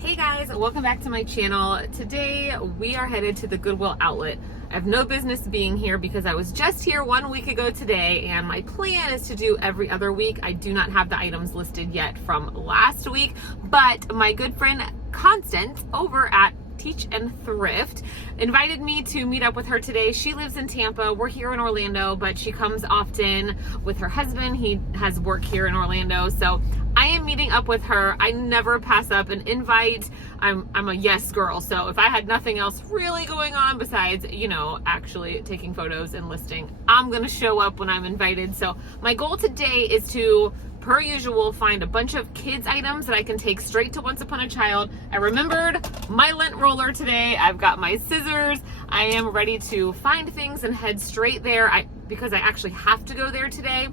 Hey guys, welcome back to my channel. Today we are headed to the Goodwill outlet. I have no business being here because I was just here 1 week ago today, and my plan is to do every other week. I do not have the items listed yet from last week, but my good friend Constance over at Teach and Thrift invited me to meet up with her today. She lives in Tampa. We're here in Orlando, but she comes often with her husband. He has work here in Orlando, so I am meeting up with her. I never pass up an invite. I'm a yes girl, so if I had nothing else really going on besides, actually taking photos and listing, I'm gonna show up when I'm invited. So my goal today is to, per usual, find a bunch of kids items that I can take straight to Once Upon a Child. I remembered my lint roller today. I've got my scissors. I am ready to find things and head straight there because I actually have to go there today.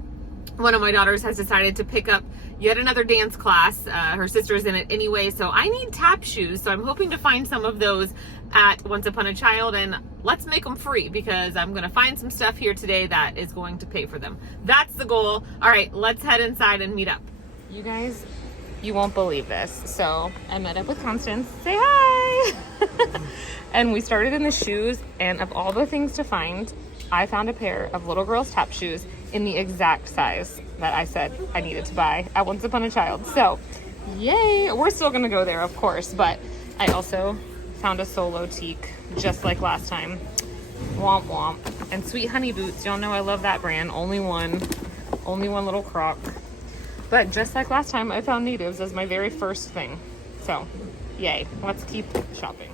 One of my daughters has decided to pick up yet another dance class. Her sister's in it anyway, so I need tap shoes. So I'm hoping to find some of those at Once Upon a Child, and let's make them free because I'm gonna find some stuff here today that is going to pay for them. That's the goal. All right, let's head inside and meet up. You guys, you won't believe this. So I met up with Constance. Say hi! And we started in the shoes, and of all the things to find, I found a pair of little girls' tap shoes in the exact size that I said I needed to buy at Once Upon a Child. So, yay! We're still gonna go there, of course, but I also found a solo teak, just like last time. Womp womp. And Sweet Honey boots. Y'all know I love that brand. Only one little croc. But just like last time, I found natives as my very first thing. So, yay. Let's keep shopping.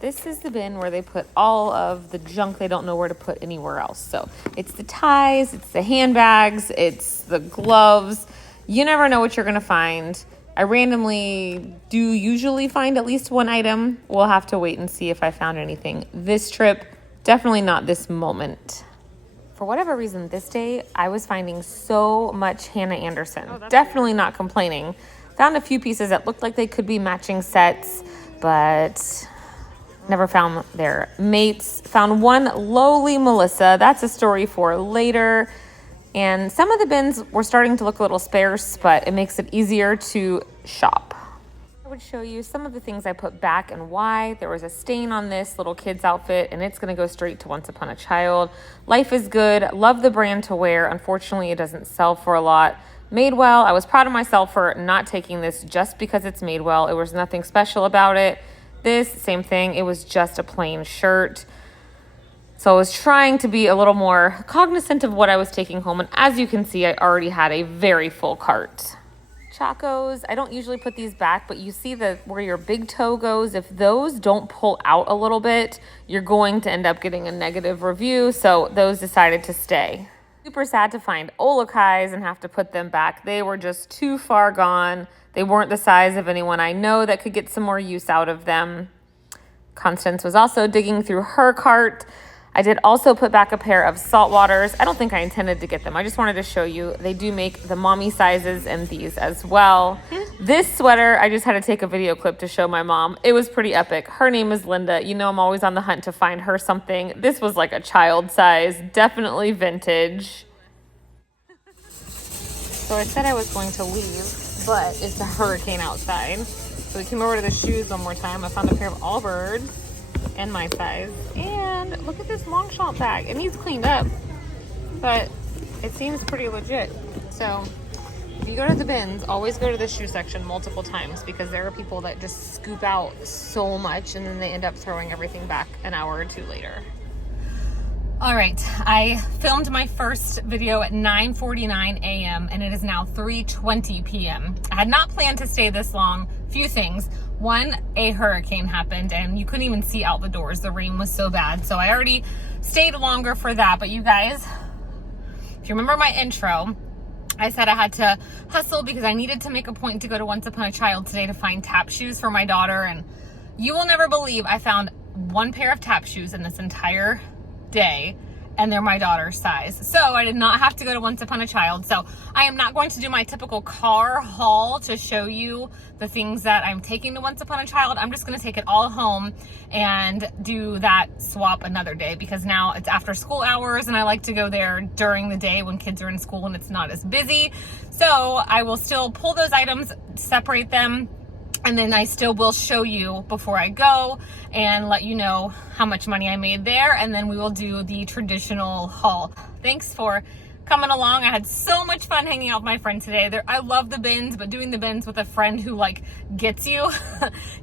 This is the bin where they put all of the junk they don't know where to put anywhere else. So it's the ties, it's the handbags, it's the gloves. You never know what you're gonna find. I randomly do usually find at least one item. We'll have to wait and see if I found anything this trip. Definitely not this moment. For whatever reason, this day, I was finding so much Hannah Anderson. Definitely not complaining. Found a few pieces that looked like they could be matching sets, but never found their mates. Found one lowly Melissa. That's a story for later. And some of the bins were starting to look a little sparse, but it makes it easier to shop. I would show you some of the things I put back and why. There was a stain on this little kid's outfit, and it's gonna go straight to Once Upon a Child. Life is Good. Love the brand to wear. Unfortunately, it doesn't sell for a lot. Madewell. I was proud of myself for not taking this just because it's Madewell. It was nothing special about it. This, same thing, it was just a plain shirt. So I was trying to be a little more cognizant of what I was taking home, and as you can see, I already had a very full cart. Chacos, I don't usually put these back, but you see where your big toe goes, if those don't pull out a little bit, you're going to end up getting a negative review, so those decided to stay. Super sad to find Olakais and have to put them back. They were just too far gone. They weren't the size of anyone I know that could get some more use out of them. Constance was also digging through her cart. I did also put back a pair of saltwaters. I don't think I intended to get them. I just wanted to show you. They do make the mommy sizes in these as well. This sweater, I just had to take a video clip to show my mom. It was pretty epic. Her name is Linda. You know I'm always on the hunt to find her something. This was like a child size, definitely vintage. So I said I was going to leave, but it's a hurricane outside. So we came over to the shoes one more time. I found a pair of Allbirds and my size. And look at this Longchamp bag. It needs cleaned up, but it seems pretty legit. So if you go to the bins, always go to the shoe section multiple times because there are people that just scoop out so much and then they end up throwing everything back an hour or two later. All right, I filmed my first video at 9:49 a.m. and it is now 3:20 p.m. I had not planned to stay this long. Few things. One, a hurricane happened and you couldn't even see out the doors. The rain was so bad. So I already stayed longer for that. But you guys, if you remember my intro, I said I had to hustle because I needed to make a point to go to Once Upon a Child today to find tap shoes for my daughter. And you will never believe I found one pair of tap shoes in this entire day, and they're my daughter's size. So I did not have to go to Once Upon a Child. So I am not going to do my typical car haul to show you the things that I'm taking to Once Upon a Child. I'm just going to take it all home and do that swap another day because now it's after school hours and I like to go there during the day when kids are in school and it's not as busy. So I will still pull those items, separate them, And then I still will show you before I go and let you know how much money I made there. And then we will do the traditional haul. Thanks for coming along. I had so much fun hanging out with my friend today. I love the bins, but doing the bins with a friend who like gets you,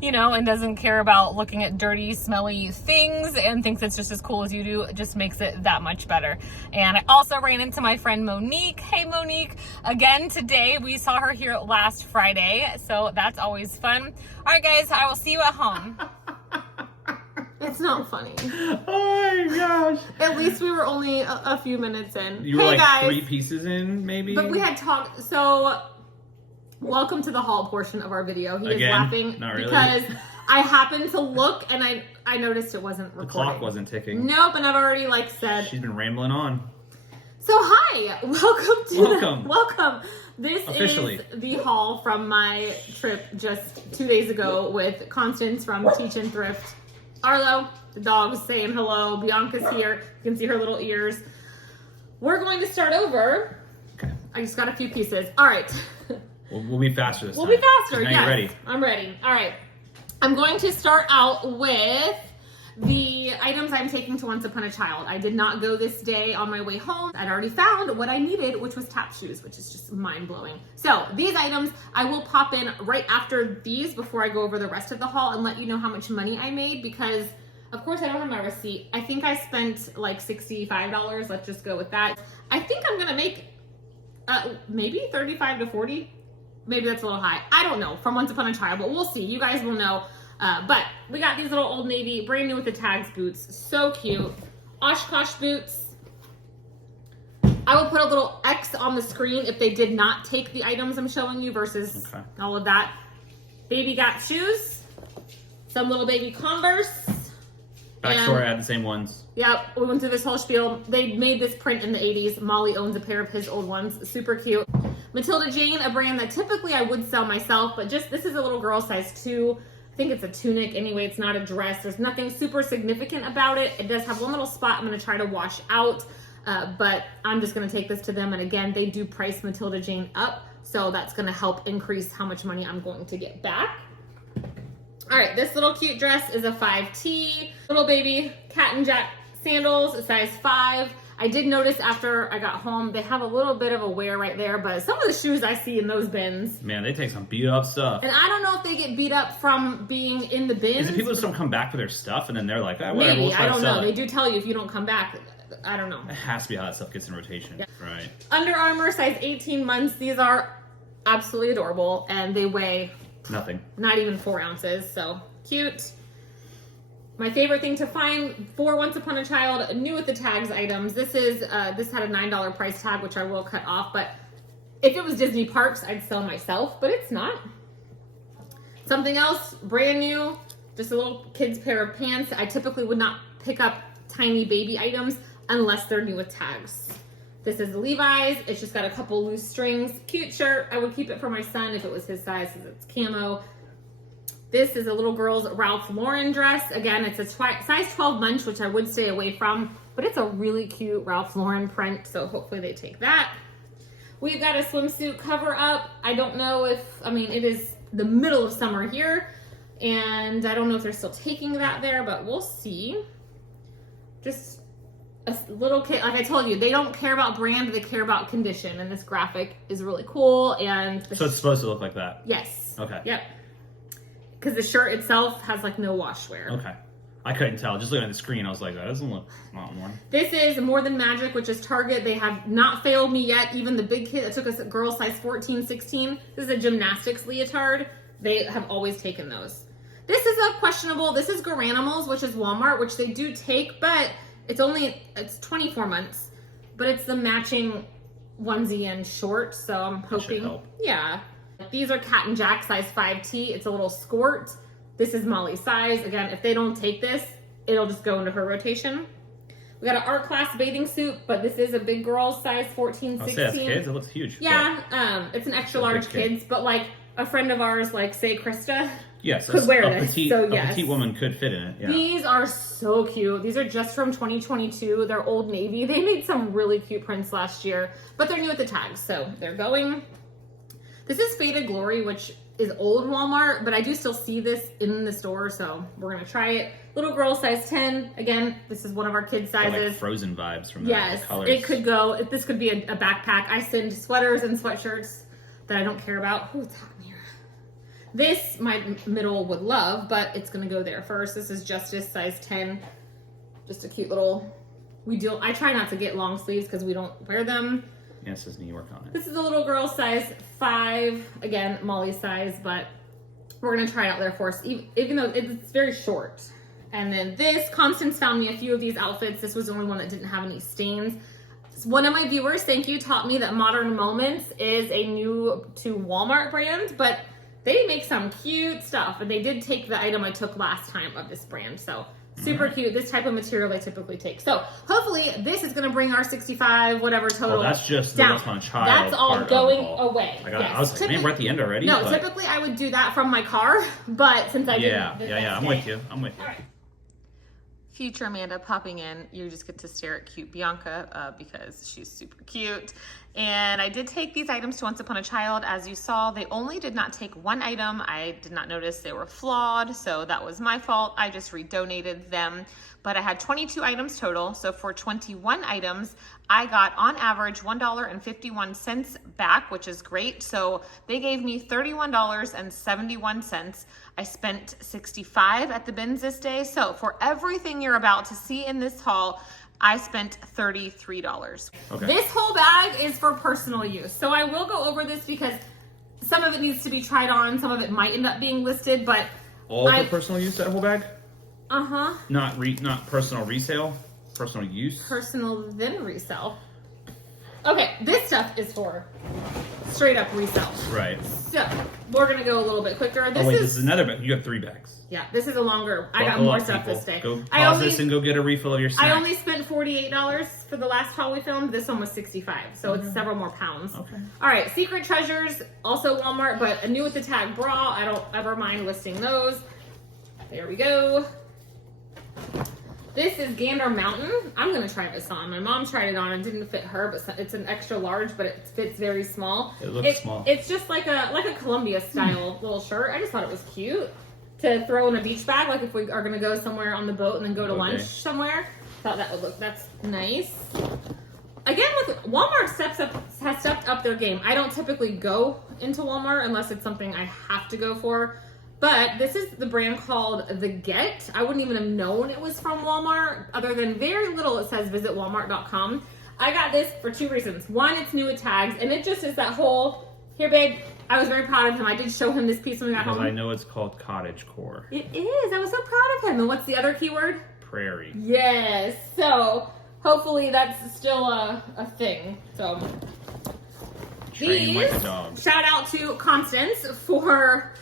you know, and doesn't care about looking at dirty, smelly things and thinks it's just as cool as you do, it just makes it that much better. And I also ran into my friend Monique. Hey Monique, again today. We saw her here last Friday, so that's always fun. All right guys, I will see you at home. It's not funny. Oh my gosh. At least we were only a few minutes in. You were like guys, 3 pieces in, maybe? But we had talked. So, welcome to the haul portion of our video. He is laughing not really. Because I happened to look and I noticed it wasn't recording. The clock wasn't ticking. Nope, and I've already like said. She's been rambling on. So, hi. Welcome. Welcome. This Officially. Is the haul from my trip just 2 days ago with Constance from Teach and Thrift. Arlo, the dog's saying hello. Bianca's here. You can see her little ears. We're going to start over. Okay. I just got a few pieces. All right. We'll be faster this time. We'll be faster, yes. Yes. Ready? I'm ready. All right. I'm going to start out with the items I'm taking to Once Upon a Child. I did not go this day on my way home. I'd already found what I needed, which was tap shoes, which is just mind-blowing. So these items, I will pop in right after these before I go over the rest of the haul and let you know how much money I made because, of course, I don't have my receipt. I think I spent like $65. Let's just go with that. I think I'm going to make maybe 35 to 40. Maybe that's a little high. I don't know from Once Upon a Child, but we'll see. You guys will know. But we got these little Old Navy, brand new with the tags boots. So cute. Oshkosh boots. I will put a little X on the screen if they did not take the items I'm showing you versus all of that. Baby Gap shoes. Some little baby Converse. Backstory, I had the same ones. Yep, we went through this whole spiel. They made this print in the 80s. Molly owns a pair of his old ones. Super cute. Matilda Jane, a brand that typically I would sell myself, but just this is a little girl size 2. I think it's a tunic anyway. It's not a dress. There's nothing super significant about it. It does have one little spot I'm going to try to wash out, but I'm just going to take this to them. And again, they do price Matilda Jane up, so that's going to help increase how much money I'm going to get back. All right, this little cute dress is a 5T. Little baby Cat and Jack sandals, a size 5. I did notice after I got home, they have a little bit of a wear right there, but some of the shoes I see in those bins. Man, they take some beat up stuff. And I don't know if they get beat up from being in the bins. Is it people just don't come back for their stuff and then they're like, whatever, maybe, we'll try I don't to sell know. it. They do tell you if you don't come back. I don't know. It has to be how that stuff gets in rotation. Yeah. Right. Under Armour, size 18 months. These are absolutely adorable, and they weigh nothing. Not even 4 ounces, so cute. My favorite thing to find for Once Upon a Child, new with the tags items. This is this had a $9 price tag, which I will cut off, but if it was Disney Parks, I'd sell myself, but it's not. Something else, brand new, just a little kid's pair of pants. I typically would not pick up tiny baby items unless they're new with tags. This is Levi's. It's just got a couple loose strings. Cute shirt. I would keep it for my son if it was his size because it's camo. This is a little girl's Ralph Lauren dress. Again, it's a size 12 munch, which I would stay away from, but it's a really cute Ralph Lauren print, so hopefully they take that. We've got a swimsuit cover up. I don't know if, I mean, it is the middle of summer here, and I don't know if they're still taking that there, but we'll see. Just a little kid, like I told you, they don't care about brand, they care about condition, and this graphic is really cool. And so it's supposed to look like that? Yes. Okay. Yep. Because the shirt itself has like no wash wear. Okay. I couldn't tell. Just looking at the screen, I was like, that doesn't look not more. This is More Than Magic, which is Target. They have not failed me yet. Even the big kid, it took us a girl size 14, 16. This is a gymnastics leotard. They have always taken those. This is a questionable. This is Garanimals, which is Walmart, which they do take, but it's 24 months. But it's the matching onesie and short, so I'm hoping. That should help. Yeah. These are Cat and Jack size 5T. It's a little skirt. This is Molly's size. Again, if they don't take this, it'll just go into her rotation. We got an art class bathing suit, but this is a big girl size 14, 16. I'll say that's kids. It looks huge. Yeah, it's an extra large kids, but like a friend of ours, like say Krista, yes, could wear this. So a petite woman could fit in it. Yeah. These are so cute. These are just from 2022. They're Old Navy. They made some really cute prints last year, but they're new with the tags, so they're going. This is Faded Glory, which is old Walmart, but I do still see this in the store, so we're gonna try it. Little girl, size 10. Again, this is one of our kids' sizes. Like Frozen vibes from yes, the colors. it could go. This could be a backpack. I send sweaters and sweatshirts that I don't care about. Who's that in here? This, my middle would love, but it's gonna go there first. This is Justice, size 10. Just a cute little, I try not to get long sleeves because we don't wear them. Yes, this is New York on it. This is a little girl, size 5. Again, Molly's size, but we're gonna try it out there for us, even though it's very short. And then this, Constance found me a few of these outfits. This was the only one that didn't have any stains. One of my viewers, thank you, taught me that Modern Moments is a new to Walmart brand, but they make some cute stuff. And they did take the item I took last time of this brand. So super cute. This type of material I typically take. So hopefully this is going to bring our 65 whatever total. Oh, that's just down. What's on Child. That's all part going of all. away. I was like, man, we're at the end already. No, but... typically I would do that from my car, but since I didn't. Yeah. I'm with you. I'm with you. All right. Future Amanda popping in. You just get to stare at cute Bianca because she's super cute. And I did take these items to Once Upon a Child. As you saw, they only did not take one item. I did not notice they were flawed, so that was my fault. I just redonated them. But I had 22 items total. So for 21 items, I got on average $1.51 back, which is great. So they gave me $31.71. I spent $65 at the bins this day. So for everything you're about to see in this haul, I spent $33. Okay. This whole bag is for personal use. So I will go over this because some of it needs to be tried on. Some of it might end up being listed, but all for personal use, that whole bag? Uh-huh. Not personal resale, personal use? Personal then resell. Okay, this stuff is for straight up resell. Right. So we're gonna go a little bit quicker. This is another bag. You have 3 bags. Yeah, this is a longer. I got Buckle more up, stuff people. this day. Go pause this and go get a refill of your snack. I only spent $48 for the last haul we filmed. This one was $65, so it's several more pounds. Okay. All right, Secret Treasures, also Walmart, but a new with the tag bra. I don't ever mind listing those. There we go. This is Gander Mountain. I'm gonna try this on. My mom tried it on and didn't fit her, but it's an extra large, but it fits very small. It looks small. It's just like a Columbia style little shirt. I just thought it was cute to throw in a beach bag, like if we are gonna go somewhere on the boat and then go to lunch somewhere. Thought that would look, that's nice. Again, with Walmart has stepped up their game. I don't typically go into Walmart unless it's something I have to go for. But this is the brand called The Get. I wouldn't even have known it was from Walmart, other than very little it says visit walmart.com. I got this for 2 reasons. One, it's new with tags, and it just is that whole, here babe, I was very proud of him. I did show him this piece when we got home. Because I know it's called cottage core. It is. I was so proud of him. And what's the other keyword? Prairie. Yes. So hopefully that's still a thing. So Train like a dog. Shout out to Constance for...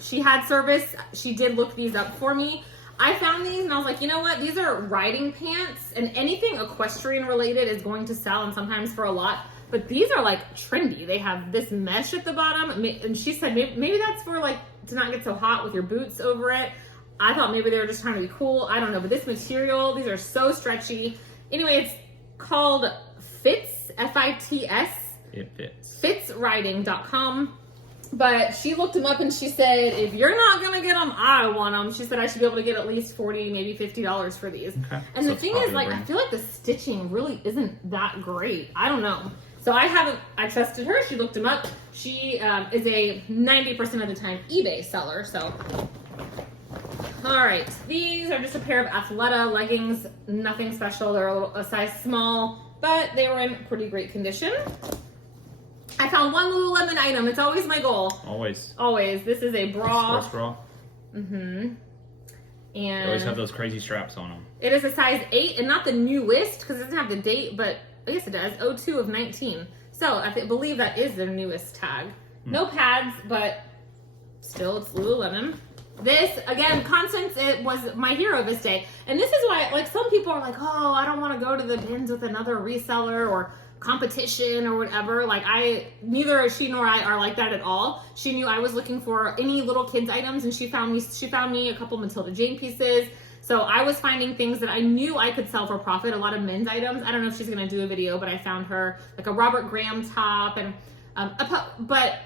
she had service. She did look these up for me. I found these and I was like, you know what? These are riding pants, and anything equestrian related is going to sell, and sometimes for a lot. But these are like trendy. They have this mesh at the bottom, and she said maybe that's for like to not get so hot with your boots over it. I thought maybe they were just trying to be cool. I don't know, but this material, these are so stretchy. Anyway, it's called Fits, F-I-T-S. It fits. Fitsriding.com. But she looked them up and she said, if you're not going to get them, I want them. She said I should be able to get at least $40, maybe $50 for these. Okay. And so the thing is, like, I feel like the stitching really isn't that great. I don't know. So I trusted her. She looked them up. She is a 90% of the time eBay seller. So, all right. These are just a pair of Athleta leggings. Nothing special. They're a size small, but they were in pretty great condition. I found one Lululemon item. It's always my goal. Always. Always. This is a bra. Sports bra. Mm-hmm. And they always have those crazy straps on them. It is a size 8, and not the newest, because it doesn't have the date, but I guess it does. 02 of 19. So I believe that is their newest tag. No pads, but still it's Lululemon. This, again, Constance, it was my hero this day. And this is why, like, some people are like, oh, I don't want to go to the bins with another reseller or competition or whatever. Like, neither she nor I are like that at all. She knew I was looking for any little kids items, and she found me a couple Matilda Jane pieces. So I was finding things that I knew I could sell for profit, a lot of men's items. I don't know if she's going to do a video, but I found her like a Robert Graham top and but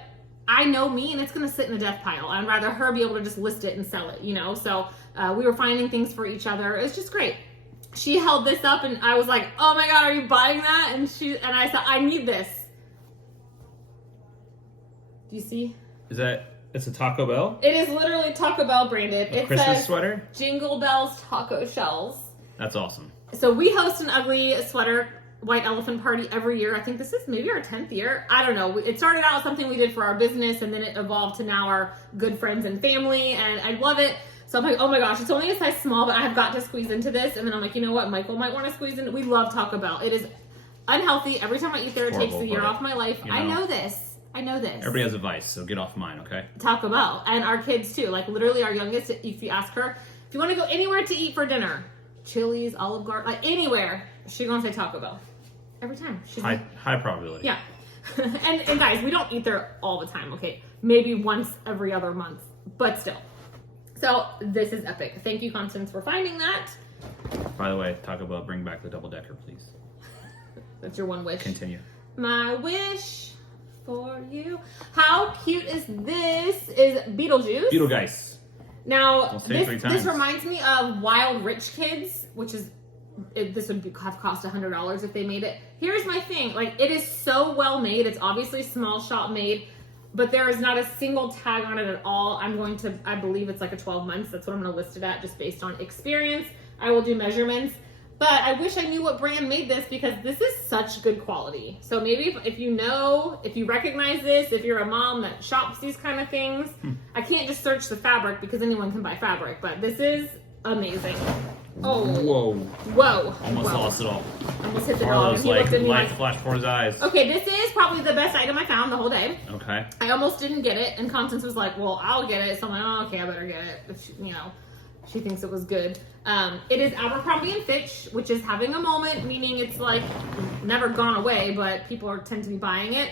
I know me, and it's going to sit in a death pile. I'd rather her be able to just list it and sell it, you know? So we were finding things for each other. It was just great. She held this up, and I was like, oh my God, are you buying that? And I said, I need this. Do you see? It's a Taco Bell? It is literally Taco Bell branded. It Christmas says sweater? Jingle Bells Taco Shells. That's awesome. So we host an ugly sweater white elephant party every year. I think this is maybe our 10th year. I don't know. It started out as something we did for our business, and then it evolved to now our good friends and family, and I love it. So I'm like, oh my gosh, it's only a size small, but I have got to squeeze into this. And then I'm like, you know what? Michael might want to squeeze in. We love Taco Bell. It is unhealthy. Every time I eat there, it takes the year off my life. You know, I know this. Everybody has a vice, so get off mine, okay? Taco Bell. And our kids too. Like literally our youngest, if you ask her, if you want to go anywhere to eat for dinner, Chili's, Olive Garden, like anywhere, she's going to say Taco Bell. Every time. She's high probability. Yeah. and guys, we don't eat there all the time, okay? Maybe once every other month, but still. So this is epic. Thank you, Constance, for finding that. By the way, Taco Bell, bring back the double-decker, please. That's your one wish. Continue. My wish for you. How cute is this? Is Beetlejuice. Beetlegeist. Now, Say it 3 times. this reminds me of Wild Rich Kids, which is, this would have cost $100 if they made it. Here's my thing. Like, it is so well made. It's obviously small shop made, but there is not a single tag on it at all. I believe it's like a 12 months. That's what I'm going to list it at just based on experience. I will do measurements. But I wish I knew what brand made this because this is such good quality. So maybe if you recognize this, if you're a mom that shops these kind of things, I can't just search the fabric because anyone can buy fabric, but this is amazing. Oh. Whoa. Almost lost it all. Almost hit the dog. Carlos, like, light flash before his eyes. Okay, this is probably the best item I found the whole day. Okay. I almost didn't get it, and Constance was like, well, I'll get it. So I'm like, oh, okay, I better get it. But she thinks it was good. It is Abercrombie & Fitch, which is having a moment, meaning it's like never gone away, but people tend to be buying it.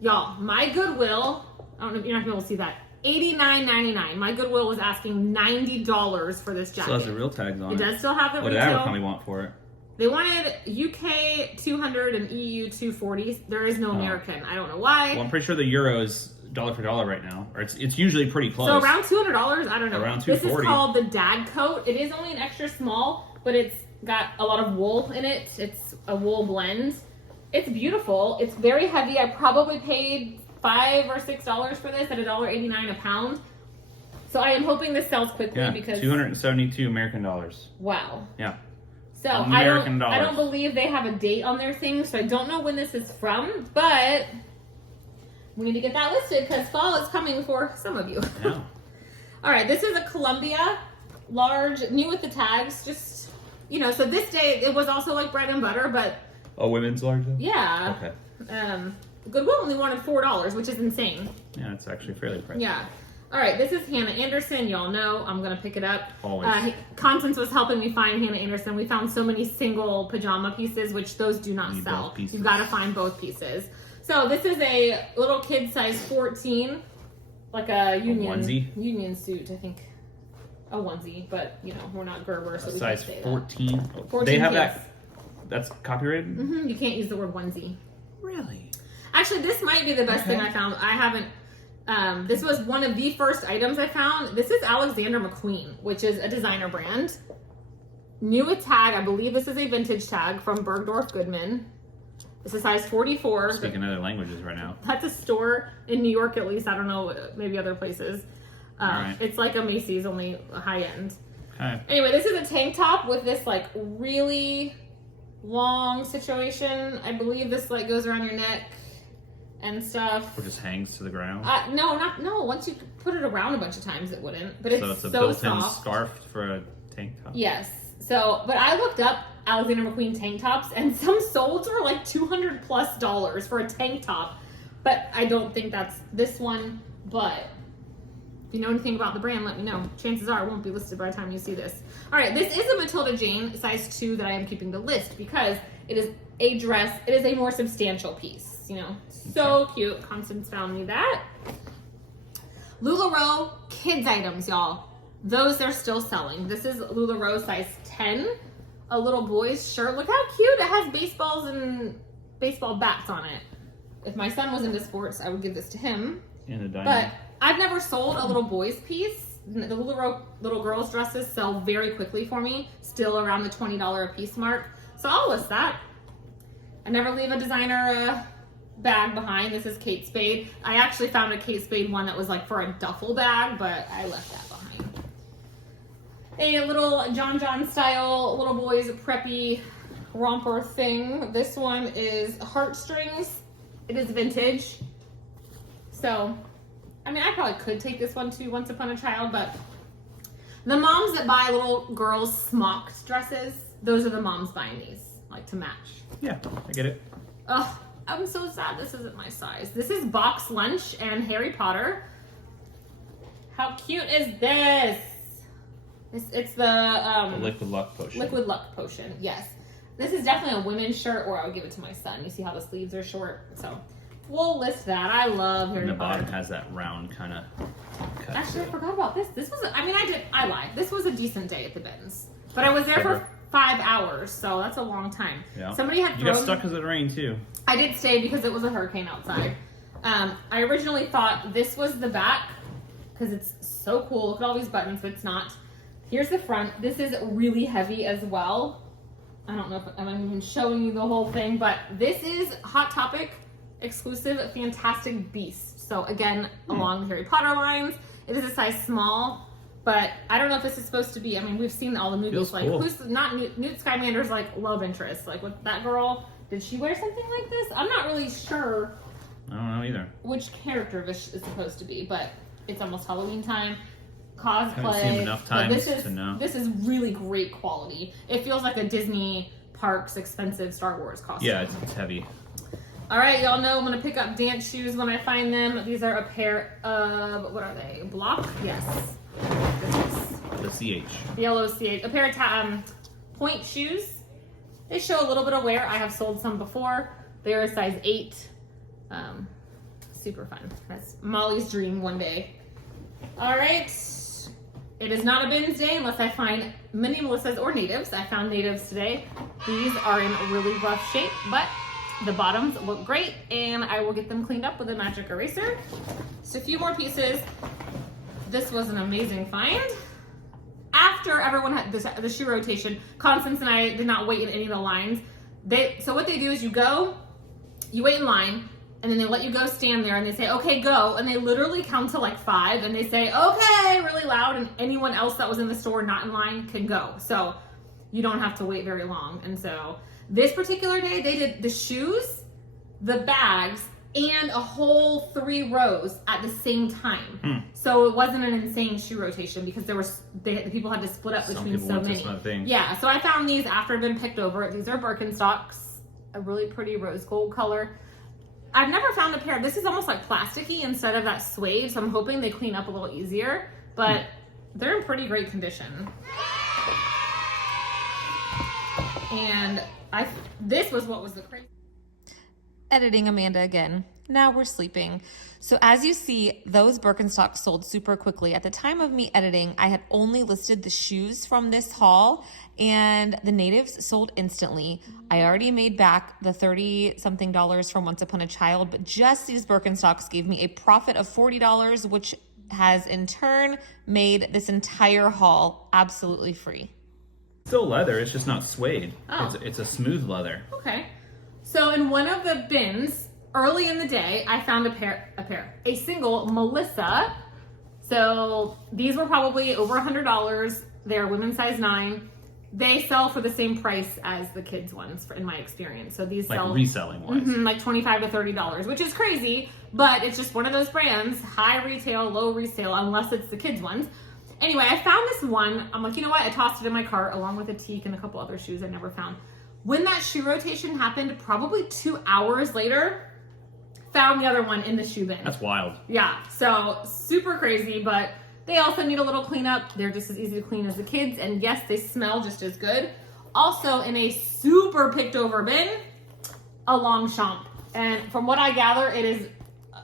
Y'all, my Goodwill, I don't know if you're not gonna be able to see that, $89.99. My Goodwill was asking $90 for this jacket. So has the real tags on it. It does still have the What retail. did Abercrombie want for it? They wanted UK 200 and EU 240. There is no American. I don't know why. Well, I'm pretty sure the euro is dollar for dollar right now, or it's usually pretty close. So around $200. I don't know. Around $240. This is called the Dad Coat. It is only an extra small, but it's got a lot of wool in it. It's a wool blend. It's beautiful. It's very heavy. I probably paid $5 or $6 for this at $1.89 a pound. So I am hoping this sells quickly because 272 American dollars. Wow. Yeah. So American dollars. I don't believe they have a date on their thing, so I don't know when this is from, but we need to get that listed because fall is coming for some of you. Yeah. All right, this is a Columbia, large, new with the tags. Just, so this day it was also like bread and butter, but Oh, women's large though? yeah. Okay. Goodwill only wanted $4, which is insane. Yeah, it's actually fairly pricey. Yeah. All right, this is Hannah Anderson. Y'all know I'm going to pick it up. Always. Constance was helping me find Hannah Anderson. We found so many single pajama pieces, which those do not Need sell. both pieces. You've got to find both pieces. So this is a little kid size 14, like a union suit, I think. A onesie, but we're not Gerber, so we can't Size say 14. that. 14 They have kids. that. That's copyrighted? Mm-hmm, you can't use the word onesie. Really? Actually, this might be the best thing I found. I haven't. This was one of the first items I found. This is Alexander McQueen, which is a designer brand. New with tag. I believe this is a vintage tag from Bergdorf Goodman. This is size 44. Speaking other languages right now. That's a store in New York, at least. I don't know, maybe other places. Right. It's like a Macy's, only a high end. Okay. Anyway, this is a tank top with this like really long situation. I believe this like goes around your neck and stuff. Or just hangs to the ground? No. Once you put it around a bunch of times, it wouldn't. But it's So it's a so built-in soft. scarf for a tank top? Yes. So, but I looked up Alexander McQueen tank tops, and some sold for like $200+ for a tank top. But I don't think that's this one. But if you know anything about the brand, let me know. Chances are it won't be listed by the time you see this. All right, this is a Matilda Jane size 2 that I am keeping the list because it is a dress. It is a more substantial piece. So cute. Constance found me that. LuLaRoe kids items, y'all. Those they're still selling. This is LuLaRoe size 10. A little boy's shirt. Look how cute. It has baseballs and baseball bats on it. If my son was into sports, I would give this to him. In the dining. But I've never sold a little boy's piece. The little girls' dresses sell very quickly for me, still around the $20 a piece mark. So I'll list that. I never leave a designer bag behind. This is Kate Spade. I actually found a Kate Spade one that was like for a duffel bag, but I left that behind. A little John style little boy's preppy romper thing. This one is heartstrings. It is vintage. So, I mean, I probably could take this one to Once Upon a Child, but the moms that buy little girls' smocked dresses, those are the moms buying these, like to match. Yeah, I get it. Ugh, I'm so sad this isn't my size. This is Box Lunch and Harry Potter. How cute is this? It's the Liquid Luck Potion. Liquid Luck Potion, yes. This is definitely a women's shirt, or I would give it to my son. You see how the sleeves are short? So we'll list that. I love Harry And the Potter. bottom has that round kind of cut. Actually, I forgot about this. This was, I lied. This was a decent day at the bins. But I was there for 5 hours, so that's a long time. Yeah. Somebody had You thrown... got stuck because of the rain, too. I did stay because it was a hurricane outside. I originally thought this was the back, because it's so cool. Look at all these buttons, but it's not. Here's the front. This is really heavy as well. I don't know if I'm even showing you the whole thing, but this is Hot Topic exclusive Fantastic Beast. So again, along the Harry Potter lines, it is a size small, but I don't know if this is supposed to be, I mean, we've seen all the movies. Feels like, cool. who's not Newt Skylander's like love interest? Like with that girl, did she wear something like this? I'm not really sure I don't know either. which character this is supposed to be, but it's almost Halloween time. Haven't seen Cosplay. him enough times But to know. This is really great quality. It feels like a Disney Parks expensive Star Wars costume. Yeah, it's heavy. All right, y'all know I'm gonna pick up dance shoes when I find them. These are a pair of, what are they? Block? Yes. The CH. Yellow CH. A pair of point shoes. They show a little bit of wear. I have sold some before. They're a size 8. Super fun. That's Molly's dream one day. All right. It is not a bins day unless I find mini Melissas or natives. I found natives today. These are in really rough shape, but the bottoms look great, and I will get them cleaned up with a magic eraser. Just a few more pieces. This was an amazing find. After everyone had the shoe rotation, Constance and I did not wait in any of the lines. So what they do is you wait in line, and then they let you go stand there, and they say, okay, go. And they literally count to like 5, and they say, okay, really loud, and anyone else that was in the store not in line can go. So you don't have to wait very long. And so this particular day, they did the shoes, the bags, and a whole 3 rows at the same time. So it wasn't an insane shoe rotation because the people had to split up between so many. Yeah, so I found these after it'd been picked over. These are Birkenstocks, a really pretty rose gold color. I've never found a pair. This is almost like plasticky instead of that suede, so I'm hoping they clean up a little easier, but they're in pretty great condition. And this was what was the crazy. Editing Amanda again. Now we're sleeping. So as you see, those Birkenstocks sold super quickly. At the time of me editing, I had only listed the shoes from this haul, and the natives sold instantly. I already made back the $30-something from Once Upon a Child, but just these Birkenstocks gave me a profit of $40, which has in turn made this entire haul absolutely free. Still leather, it's just not suede. Oh. It's a smooth leather. Okay. So in one of the bins, early in the day, I found a single Melissa. So these were probably over $100. They're women's size 9. They sell for the same price as the kids ones, in my experience. So these sell reselling wise, like $25 to $30, which is crazy, but it's just one of those brands, high retail, low resale, unless it's the kids ones. Anyway, I found this one. I'm like, you know what? I tossed it in my cart along with a teak and a couple other shoes I never found. When that shoe rotation happened, probably 2 hours later, found the other one in the shoe bin. That's wild. Yeah, so super crazy, but they also need a little cleanup. They're just as easy to clean as the kids, and yes, they smell just as good. Also, in a super picked over bin, a Longchamp. And from what I gather, it is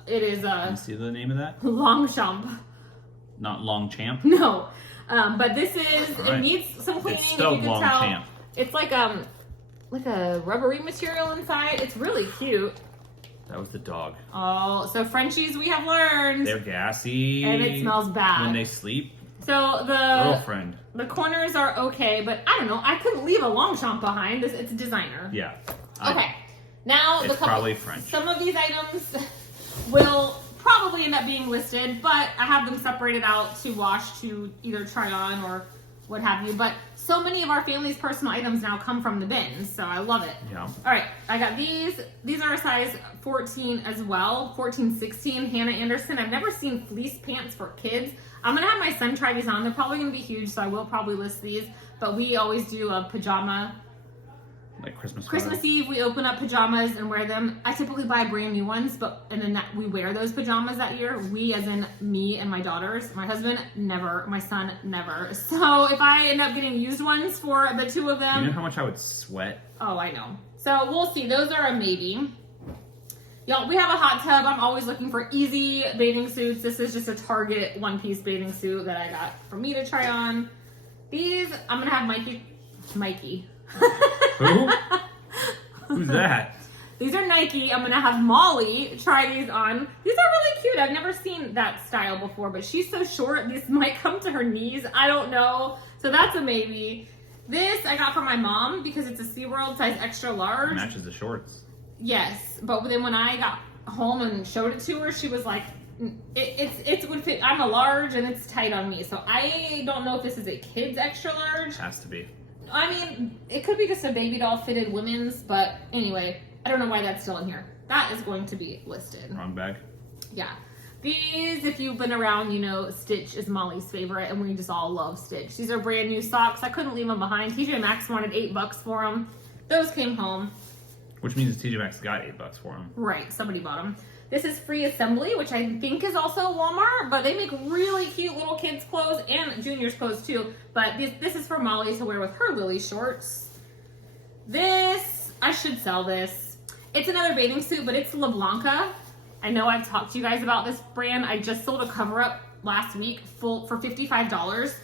Can you see the name of that? Longchamp. Not Longchamp? No, but this is, Right. it needs some cleaning. It's spelled if you can Longchamp. tell. It's like a rubbery material inside. It's really cute. That was the dog. Oh, so Frenchies, we have learned. They're gassy. And it smells bad. When they sleep. So Girlfriend. the corners are okay, but I don't know. I couldn't leave a Longchamp behind. It's a designer. Yeah. Okay. Now it's probably French. Some of these items will probably end up being listed, but I have them separated out to wash, to either try on or what have you. But so many of our family's personal items now come from the bins, so I love it. Yeah. All right, I got these. These are a size 14 as well, 14, 16, Hannah Anderson. I've never seen fleece pants for kids. I'm gonna have my son try these on. They're probably gonna be huge, so I will probably list these. But we always do a pajama. Like Christmas Eve, we open up pajamas and wear them. I typically buy brand new ones, and then we wear those pajamas that year. We, as in me and my daughters. My husband, never. My son, never. So if I end up getting used ones for the two of them. You know how much I would sweat? Oh, I know. So we'll see. Those are a maybe. Y'all, we have a hot tub. I'm always looking for easy bathing suits. This is just a Target one-piece bathing suit that I got for me to try on. These, I'm going to have Mikey. Who? Who's that? These are Nike. I'm going to have Molly try these on. These are really cute. I've never seen that style before, but she's so short. These might come to her knees. I don't know. So that's a maybe. This I got for my mom because it's a SeaWorld size extra large. It matches the shorts. Yes, but then when I got home and showed it to her, she was like, it would fit. I'm a large and it's tight on me. So I don't know if this is a kid's extra large. Has to be. I mean, it could be just a baby doll fitted women's, but anyway, I don't know why that's still in here. That is going to be listed. Wrong bag. Yeah. These, if you've been around, you know Stitch is Molly's favorite, and we just all love Stitch. These are brand new socks. I couldn't leave them behind. TJ Maxx wanted $8 for them. Those came home. Which means TJ Maxx got $8 for them. Right, somebody bought them. This is Free Assembly, which I think is also Walmart, but they make really cute little kids' clothes and juniors' clothes too. But this is for Molly to wear with her Lily shorts. This, I should sell this. It's another bathing suit, but it's La Blanca. I know I've talked to you guys about this brand. I just sold a cover-up last week for $55,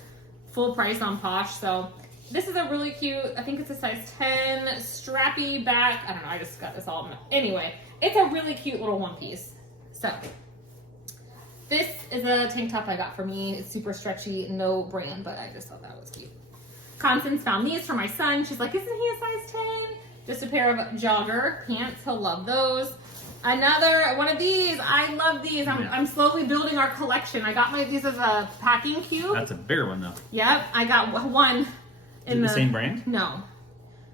full price on Posh. So this is a really cute, I think it's a size 10, strappy back. I don't know, I just got this all. Anyway, it's a really cute little one piece. So this is a tank top I got for me. It's super stretchy, no brand, but I just thought that was cute. Constance found these for my son. She's like, isn't he a size 10? Just a pair of jogger pants. He'll love those. Another one of these. I love these. I'm slowly building our collection. I got these as a packing cube. That's a bigger one though. Yep, I got one. Is it the same brand? No.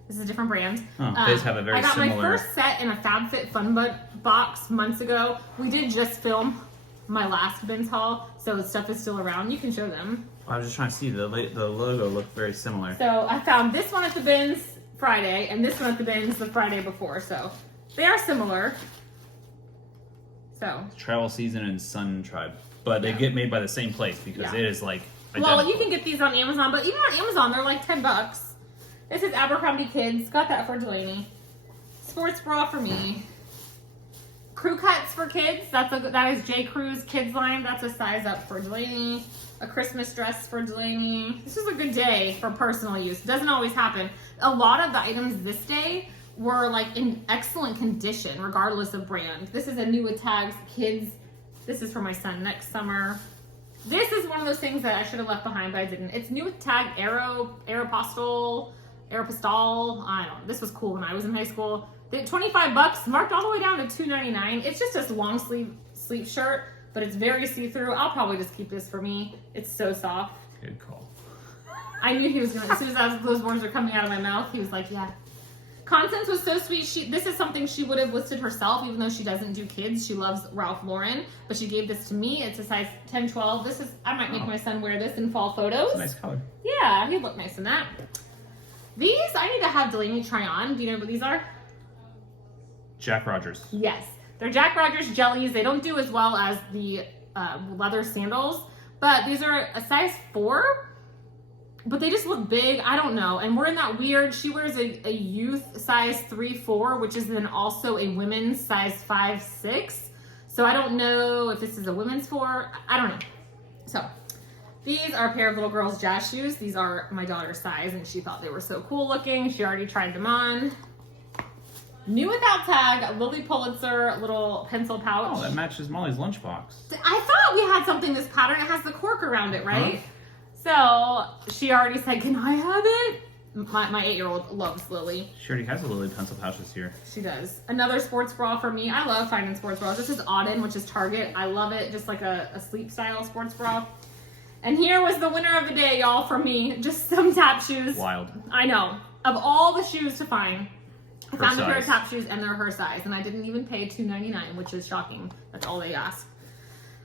This is a different brand. Oh, they just have a very similar. I got my first set in a FabFitFun box months ago. We did just film my last bins haul, so stuff is still around. You can show them. I was just trying to see, the logo looked very similar. So I found this one at the bins Friday, and this one at the bins the Friday before, so they are similar. So Travel Season and Sun Tribe. But they get made by the same place because it is like identical. Well, you can get these on Amazon, but even on Amazon, they're like $10. This is Abercrombie Kids. Got that for Delaney. Sports bra for me. Crew cuts for kids. That is J. Crew's kids line. That's a size up for Delaney. A Christmas dress for Delaney. This is a good day for personal use. It doesn't always happen. A lot of the items this day were like in excellent condition, regardless of brand. This is a new with tags kids. This is for my son next summer. This is one of those things that I should have left behind, but I didn't. It's new with tag Aeropostale. I don't know. This was cool when I was in high school. They're $25, marked all the way down to $2.99. It's just this long sleeve shirt, but it's very see-through. I'll probably just keep this for me. It's so soft. Good call. I knew he was gonna. As soon as those words were coming out of my mouth, he was like, "Yeah." Constance was so sweet. This is something she would have listed herself, even though she doesn't do kids. She loves Ralph Lauren, but she gave this to me. It's a size 10, 12. I might make my son wear this in fall photos. It's a nice color. Yeah, he'd look nice in that. These I need to have Delaney try on. Do you know what these are? Jack Rogers. Yes, they're Jack Rogers jellies. They don't do as well as the leather sandals, but these are a size 4. But they just look big. I don't know. And we're in that weird, she wears a youth size 3-4, which is then also a women's size 5-6. So I don't know if this is a women's 4. I don't know. So these are a pair of little girls' jazz shoes. These are my daughter's size, and she thought they were so cool looking. She already tried them on. New without tag, Lily Pulitzer little pencil pouch. Oh, that matches Molly's lunchbox. I thought we had something this pattern. It has the cork around it, right? Huh? So she already said, can I have it? My 8-year-old loves Lily. She already has a Lily pencil pouch this year. She does. Another sports bra for me. I love finding sports bras. This is Auden, which is Target. I love it. Just like a sleep style sports bra. And here was the winner of the day, y'all, from me. Just some tap shoes. Wild. I know. Of all the shoes to find, I found a pair of size. tap shoes and they're her size. And I didn't even pay $2.99, which is shocking. That's all they asked.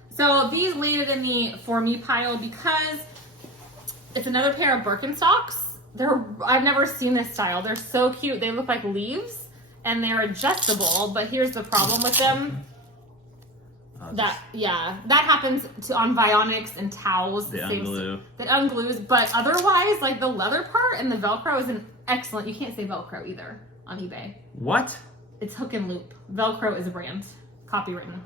So these landed in the for me pile because it's another pair of Birkenstocks. I've never seen this style. They're so cute. They look like leaves and they're adjustable, but here's the problem with them. That happens on Vionics and towels. They unglue. That unglues, but otherwise, like the leather part and the Velcro is an excellent. You can't say Velcro either on eBay. What? It's hook and loop. Velcro is a brand, copywritten.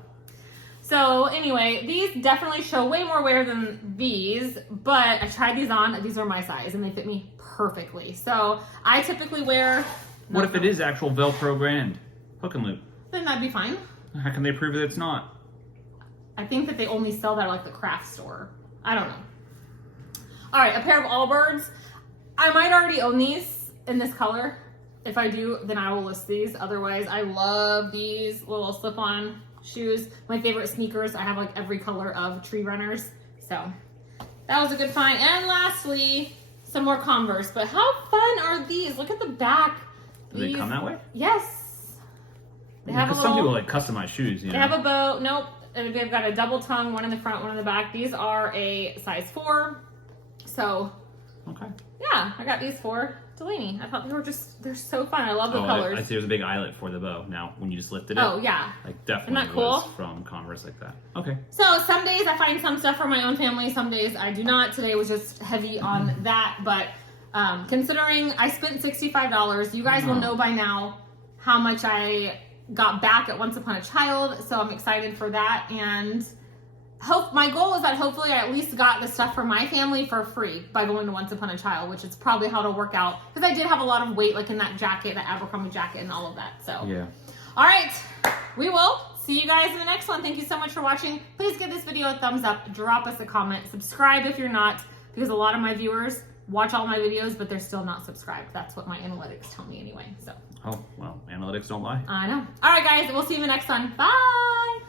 So anyway, these definitely show way more wear than these, but I tried these on. These are my size and they fit me perfectly. So I typically wear. What if it is actual Velcro brand? Hook and loop. Then that'd be fine. How can they prove that it's not? I think that they only sell that at like the craft store. I don't know. All right, a pair of Allbirds. I might already own these in this color. If I do, then I will list these. Otherwise, I love these little slip-on shoes. My favorite sneakers. I have like every color of Tree Runners. So that was a good find. And lastly, some more Converse. But how fun are these? Look at the back. Do they come that way? Yes. They have a some people like customize shoes, you know. They have a bow. Nope. And they've got a double tongue, one in the front, one in the back. These are a size 4. So, okay. Yeah, I got these for Delaney. I thought they're so fun. I love the colors. I see there's a big eyelet for the bow now when you just lifted it. Oh, yeah. Like definitely Isn't that cool? was from Converse like that. Okay. So some days I find some stuff for my own family. Some days I do not. Today was just heavy on that. But considering I spent $65, you guys will know by now how much I got back at Once Upon a Child, so I'm excited for that. And my goal is that hopefully I at least got the stuff for my family for free by going to Once Upon a Child, which is probably how it'll work out, because I did have a lot of weight like in that jacket, that Abercrombie jacket and all of that. So yeah. All right, we will see you guys in the next one. Thank you so much for watching. Please give this video a thumbs up, drop us a comment, subscribe if you're not, because a lot of my viewers watch all my videos, but they're still not subscribed. That's what my analytics tell me anyway. So. Oh, well, analytics don't lie. I know. All right, guys, we'll see you in the next one. Bye.